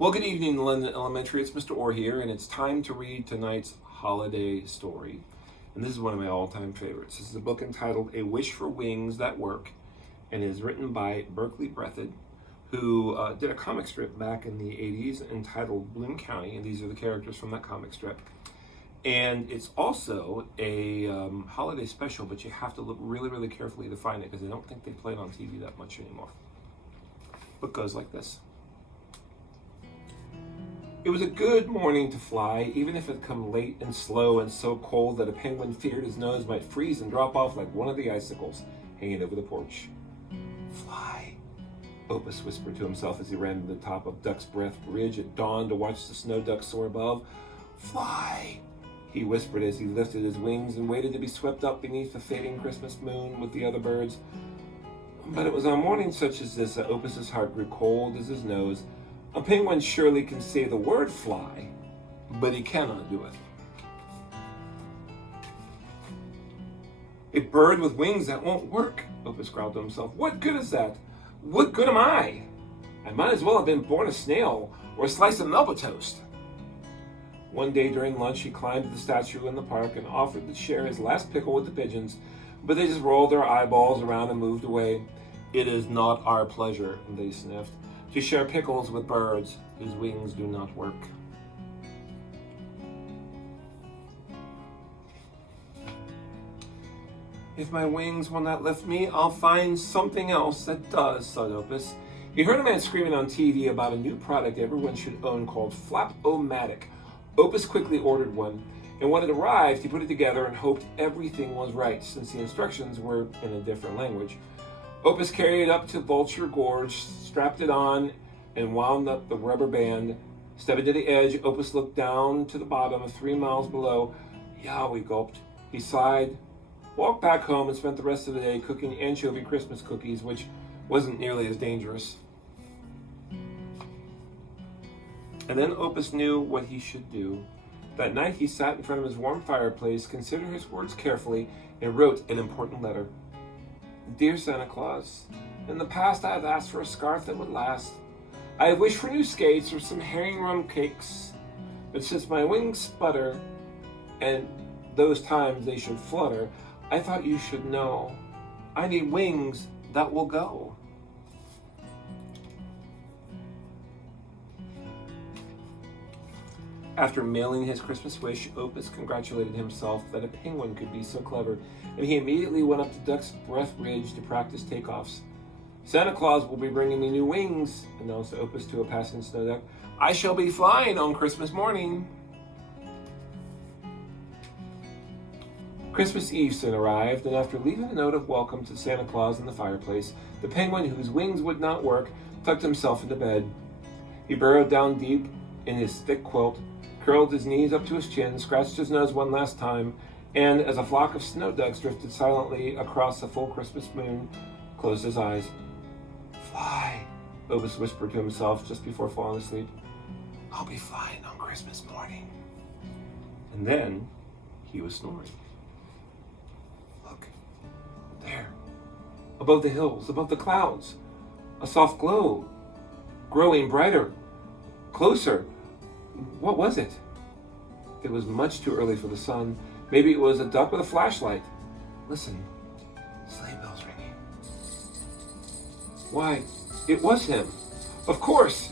Well, good evening, London Elementary. It's Mr. Orr here, and it's time to read tonight's holiday story. And this is one of my all-time favorites. This is a book entitled A Wish for Wings That Work, and is written by Berkley, who did a comic strip back in the 80s entitled Bloom County, and these are the characters from that comic strip. And it's also a holiday special, but you have to look really, really carefully to find it because I don't think they play it on TV that much anymore. The book goes like this. It was a good morning to fly, even if it had come late and slow and so cold that a penguin feared his nose might freeze and drop off like one of the icicles hanging over the porch. Fly, Opus whispered to himself as he ran to the top of Duck's Breath Bridge at dawn to watch the snow ducks soar above. Fly, he whispered as he lifted his wings and waited to be swept up beneath the fading Christmas moon with the other birds. But it was on mornings such as this that Opus's heart grew cold as his nose. A penguin surely can say the word fly, but he cannot do it. A bird with wings that won't work, Opus growled to himself. What good is that? What good am I? I might as well have been born a snail or a slice of Melba toast. One day during lunch, he climbed to the statue in the park and offered to share his last pickle with the pigeons, but they just rolled their eyeballs around and moved away. It is not our pleasure, they sniffed, to share pickles with birds whose wings do not work. If my wings will not lift me, I'll find something else that does, said Opus. He heard a man screaming on TV about a new product everyone should own called Flap-O-Matic. Opus quickly ordered one, and when it arrived, he put it together and hoped everything was right, since the instructions were in a different language. Opus carried it up to Vulture Gorge, strapped it on, and wound up the rubber band. Stepping to the edge, Opus looked down to the bottom of 3 miles below. Yow, he gulped. He sighed, walked back home, and spent the rest of the day cooking anchovy Christmas cookies, which wasn't nearly as dangerous. And then Opus knew what he should do. That night he sat in front of his warm fireplace, considered his words carefully, and wrote an important letter. Dear Santa Claus, in the past I have asked for a scarf that would last. I have wished for new skates or some herring rum cakes, but since my wings sputter, and those times they should flutter, I thought you should know. I need wings that will go. After mailing his Christmas wish, Opus congratulated himself that a penguin could be so clever, and he immediately went up to Duck's Breath Ridge to practice takeoffs. Santa Claus will be bringing me new wings, announced Opus to a passing snow duck. I shall be flying on Christmas morning. Christmas Eve soon arrived, and after leaving a note of welcome to Santa Claus in the fireplace, the penguin, whose wings would not work, tucked himself into bed. He burrowed down deep in his thick quilt, curled his knees up to his chin, scratched his nose one last time, and as a flock of snow ducks drifted silently across the full Christmas moon, closed his eyes. Fly, Opus whispered to himself just before falling asleep. I'll be flying on Christmas morning. And then he was snoring. Look, there, above the hills, above the clouds, a soft glow, growing brighter, closer. What was it? It was much too early for the sun. Maybe it was a duck with a flashlight. Listen, sleigh bells ringing. Why, it was him. Of course.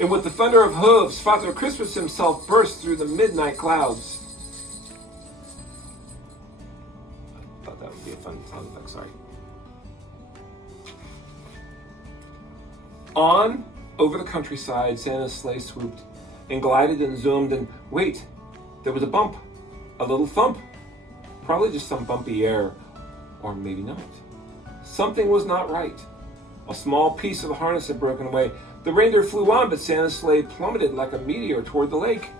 And with the thunder of hooves, Father Christmas himself burst through the midnight clouds. I thought that would be a fun sound effect, sorry. On over the countryside, Santa's sleigh swooped and glided and zoomed, and wait, there was a bump, a little thump. Probably just some bumpy air, or maybe not. Something was not right. A small piece of the harness had broken away. The reindeer flew on, but Santa's sleigh plummeted like a meteor toward the lake.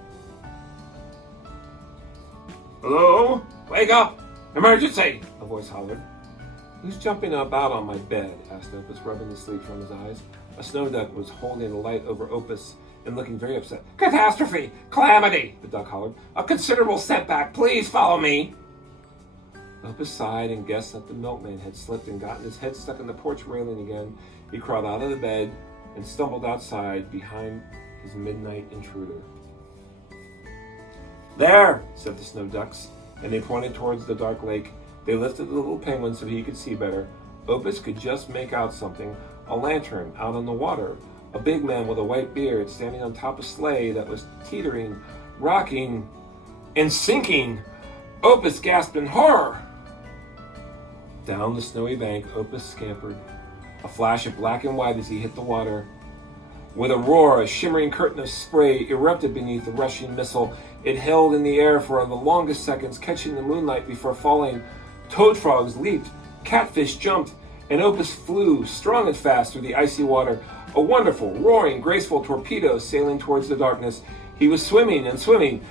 Hello? Wake up! Emergency! A voice hollered. Who's jumping about on my bed? Asked Opus, rubbing the sleep from his eyes. A snow duck was holding the light over Opus and looking very upset. Catastrophe! Calamity! The duck hollered. A considerable setback. Please follow me. Opus sighed and guessed that the milkman had slipped and gotten his head stuck in the porch railing again. He crawled out of the bed and stumbled outside behind his midnight intruder. "There," said the snow ducks, and they pointed towards the dark lake. They lifted the little penguin so he could see better. Opus could just make out something, a lantern out on the water, a big man with a white beard standing on top of a sleigh that was teetering, rocking, and sinking. Opus gasped in horror. Down the snowy bank, Opus scampered, a flash of black and white as he hit the water. With a roar, a shimmering curtain of spray erupted beneath the rushing missile. It held in the air for the longest seconds, catching the moonlight before falling. Toad frogs leaped, catfish jumped, and Opus flew strong and fast through the icy water, a wonderful, roaring, graceful torpedo sailing towards the darkness. He was swimming and swimming.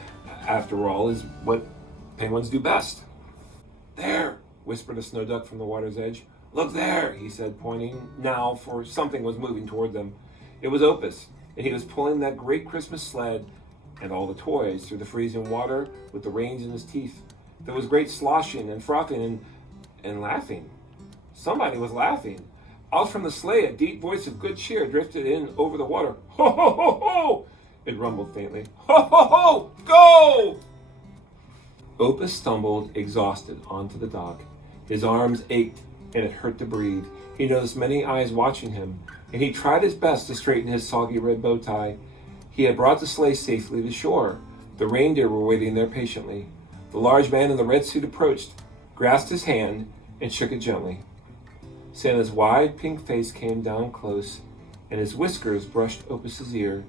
After all, is what penguins do best. "There," whispered a snow duck from the water's edge. "Look there," he said, pointing now, for something was moving toward them. It was Opus, and he was pulling that great Christmas sled and all the toys through the freezing water with the reins in his teeth. There was great sloshing and frothing and laughing. Somebody was laughing. Out from the sleigh, a deep voice of good cheer drifted in over the water. "Ho, ho, ho, ho!" it rumbled faintly. "Ho, ho, ho! Go!" Opus stumbled, exhausted, onto the dock. His arms ached, and it hurt to breathe. He noticed many eyes watching him, and he tried his best to straighten his soggy red bow tie. He had brought the sleigh safely to shore. The reindeer were waiting there patiently. The large man in the red suit approached, grasped his hand, and shook it gently. Santa's wide pink face came down close, and his whiskers brushed Opus's ear.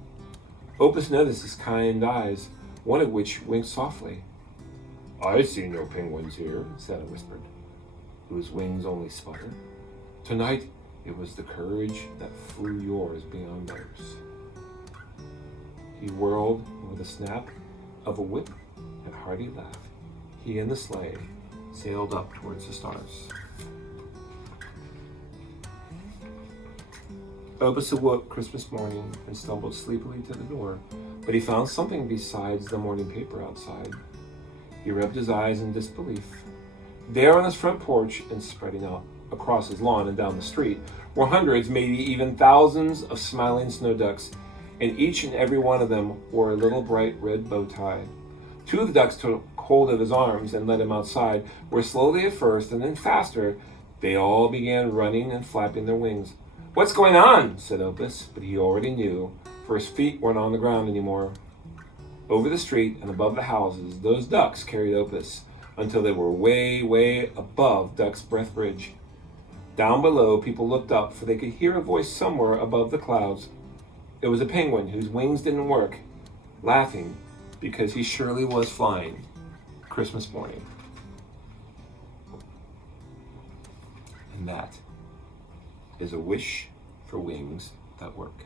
Opus noticed his kind eyes, one of which winked softly. "I see no penguins here," Santa whispered, whose wings only sputtered. "Tonight it was the courage that flew yours beyond theirs." He whirled with a snap of a whip and hearty laugh. He and the sleigh sailed up towards the stars. Opus awoke Christmas morning and stumbled sleepily to the door, but he found something besides the morning paper outside. He rubbed his eyes in disbelief. There on his front porch and spreading out across his lawn and down the street were hundreds, maybe even thousands of smiling snow ducks, and each and every one of them wore a little bright red bow tie. Two of the ducks took hold of his arms and led him outside, where slowly at first and then faster they all began running and flapping their wings. "What's going on?" said Opus, but he already knew, for his feet weren't on the ground anymore. Over the street and above the houses, those ducks carried Opus until they were way, way above Duck's Breath Bridge. Down below, people looked up, for they could hear a voice somewhere above the clouds. It was a penguin whose wings didn't work, laughing because he surely was flying Christmas morning. And that is a wish for wings that work.